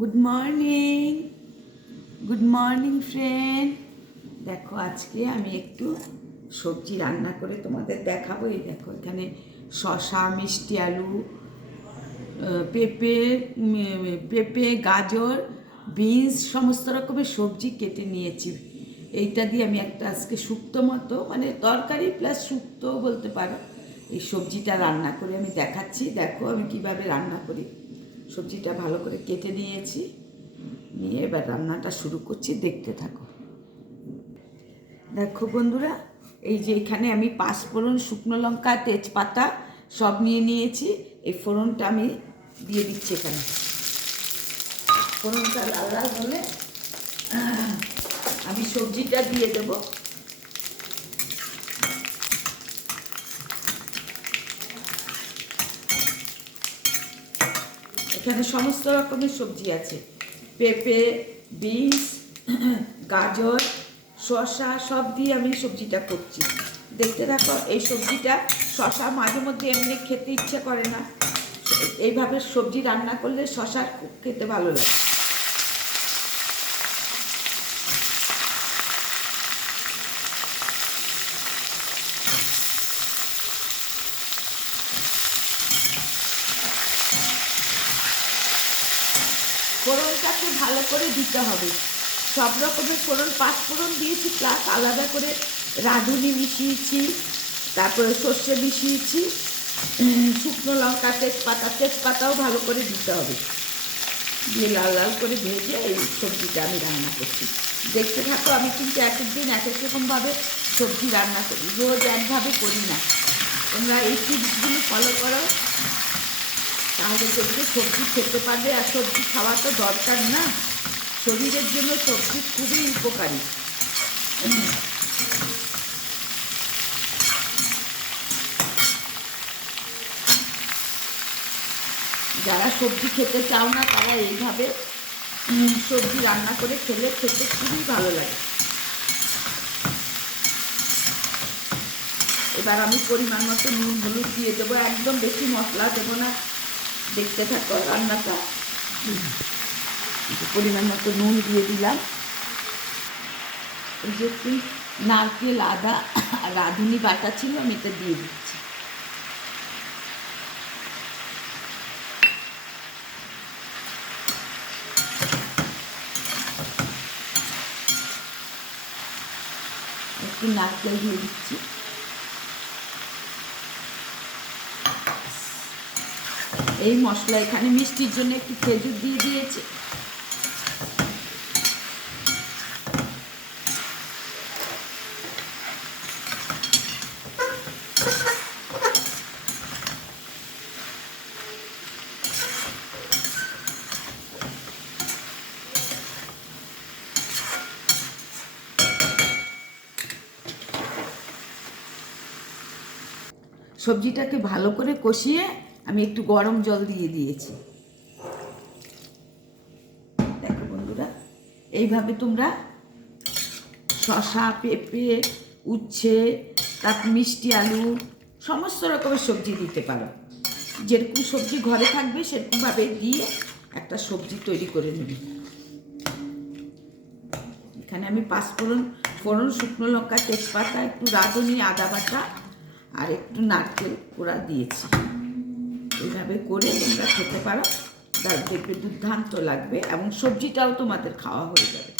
Good morning, good morning friend. দেখো আজকে আমি একটু সবজি রান্না করে তোমাদের দেখাবো। এই দেখো এখানে শসা, মিষ্টি আলু, পেঁপে পেঁপে গাজর, বিনস সমস্ত রকমের সবজি কেটে নিয়েছি। এইটা দিয়ে আমি একটা আজকে শুক্তো মতো, মানে তরকারি প্লাস শুক্তো বলতে পারো, এই সবজিটা রান্না করে আমি দেখাচ্ছি। দেখো আমি কিভাবে রান্না করি। সবজিটা ভালো করে কেটে নিয়েছি, নিয়ে এবার রান্নাটা শুরু করছি, দেখতে থাকো। দেখো বন্ধুরা, এই যে এখানে আমি পাঁচফোড়ন, শুকনো লঙ্কা, তেজপাতা সব নিয়ে নিয়েছি। এই ফোড়নটা আমি দিয়ে দিচ্ছি এখানে। ফোড়নটা লাল লাল হলে আমি সবজিটা দিয়ে দেব। এখানে সমস্ত রকমের সবজি আছে, পেঁপে, বিনস, গাজর, শসা সব দিয়ে আমি সবজিটা করছি। দেখতে থাকো। এই সবজিটা, শসা মাঝে মধ্যে এমনি খেতে ইচ্ছে করে না, এইভাবে সবজি রান্না করলে শসা খেতে ভালো লাগে। ফোড়নটাকে ভালো করে দিতে হবে। সব রকমের ফোড়ন, পাঁচফোড়ন দিয়েছি, প্লাস আলাদা করে রাঁধুনি মিশিয়েছি, তারপরে সর্ষে মিশিয়েছি, শুকনো লঙ্কা, তেজপাতাও ভালো করে দিতে হবে। দিয়ে লাল লাল করে ভেজে এই সবজিটা আমি রান্না করছি। দেখতে থাকো। আমি কিন্তু এক এক দিন এক এক রকমভাবে সবজি রান্না করি, রোজ একভাবে করি না। তোমরা এই টিপসগুলো ফলো করো, তাহলে দেখবে সবজি খেতে পারবে। আর সবজি খাওয়া তো দরকার না, শরীরের জন্য সবজি খুবই উপকারী। যারা সবজি খেতে চাও না তারা এইভাবে সবজি রান্না করে খেলে খেতে খুবই ভালো লাগে। এবার আমি পরিমাণ মতো নুন হলুদ দিয়ে দেবো, একদম বেশি মশলা দেবো না। দেখতে থাকো রান্নাটা। পরিমাণ মতো নুন দিয়ে দিলাম। এই যে একটু নারকেল, আদা আর রাঁধুনি বাটা ছিল, আমি এটা দিয়ে দিচ্ছি। একটু নারকেল দিয়ে দিচ্ছি। এই মশলা এখানে মিষ্টির জন্য একটু খেজুর দিয়ে দিয়েছি। সবজিটাকে ভালো করে কষিয়ে আমি একটু গরম জল দিয়ে দিয়েছি। দেখো বন্ধুরা, এইভাবে তোমরা শসা, পেঁপে, উচ্ছে, তারপর মিষ্টি আলু সমস্ত রকমের সবজি দিতে পারো। যেরকম সবজি ঘরে থাকবে সেরকমভাবে দিয়ে একটা সবজি তৈরি করে নেবে। এখানে আমি পাঁচফোড়ন, শুকনো লঙ্কা, তেজপাতা, একটু রাঁধুনি, আদা বাটা আর একটু নারকেল কোড়া দিয়েছি। এইভাবে করে তোমরা খেতে পারো, তার দেখবে দুর্দান্ত লাগবে এবং সবজিটাও তোমাদের খাওয়া হয়ে যাবে।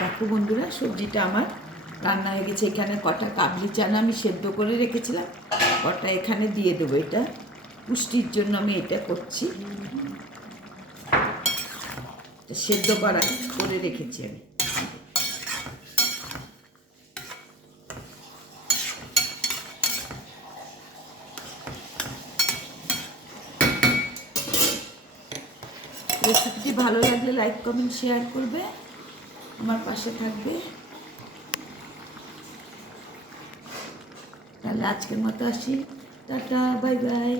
দেখো বন্ধুরা, সবজিটা আমার রান্না হয়ে গেছে। এখানে কটা কাবলি চানা আমি সেদ্ধ করে রেখেছিলাম, কটা এখানে দিয়ে দেবো। এটা পুষ্টির জন্য আমি এটা করছি, সেদ্ধ করা করে রেখেছি আমি। রেসিপিটি ভালো লাগলে লাইক কমেন্ট শেয়ার করবে, আমার পাশে থাকবে। তাহলে আজকের মতো আসি, টাটা, বাই বাই।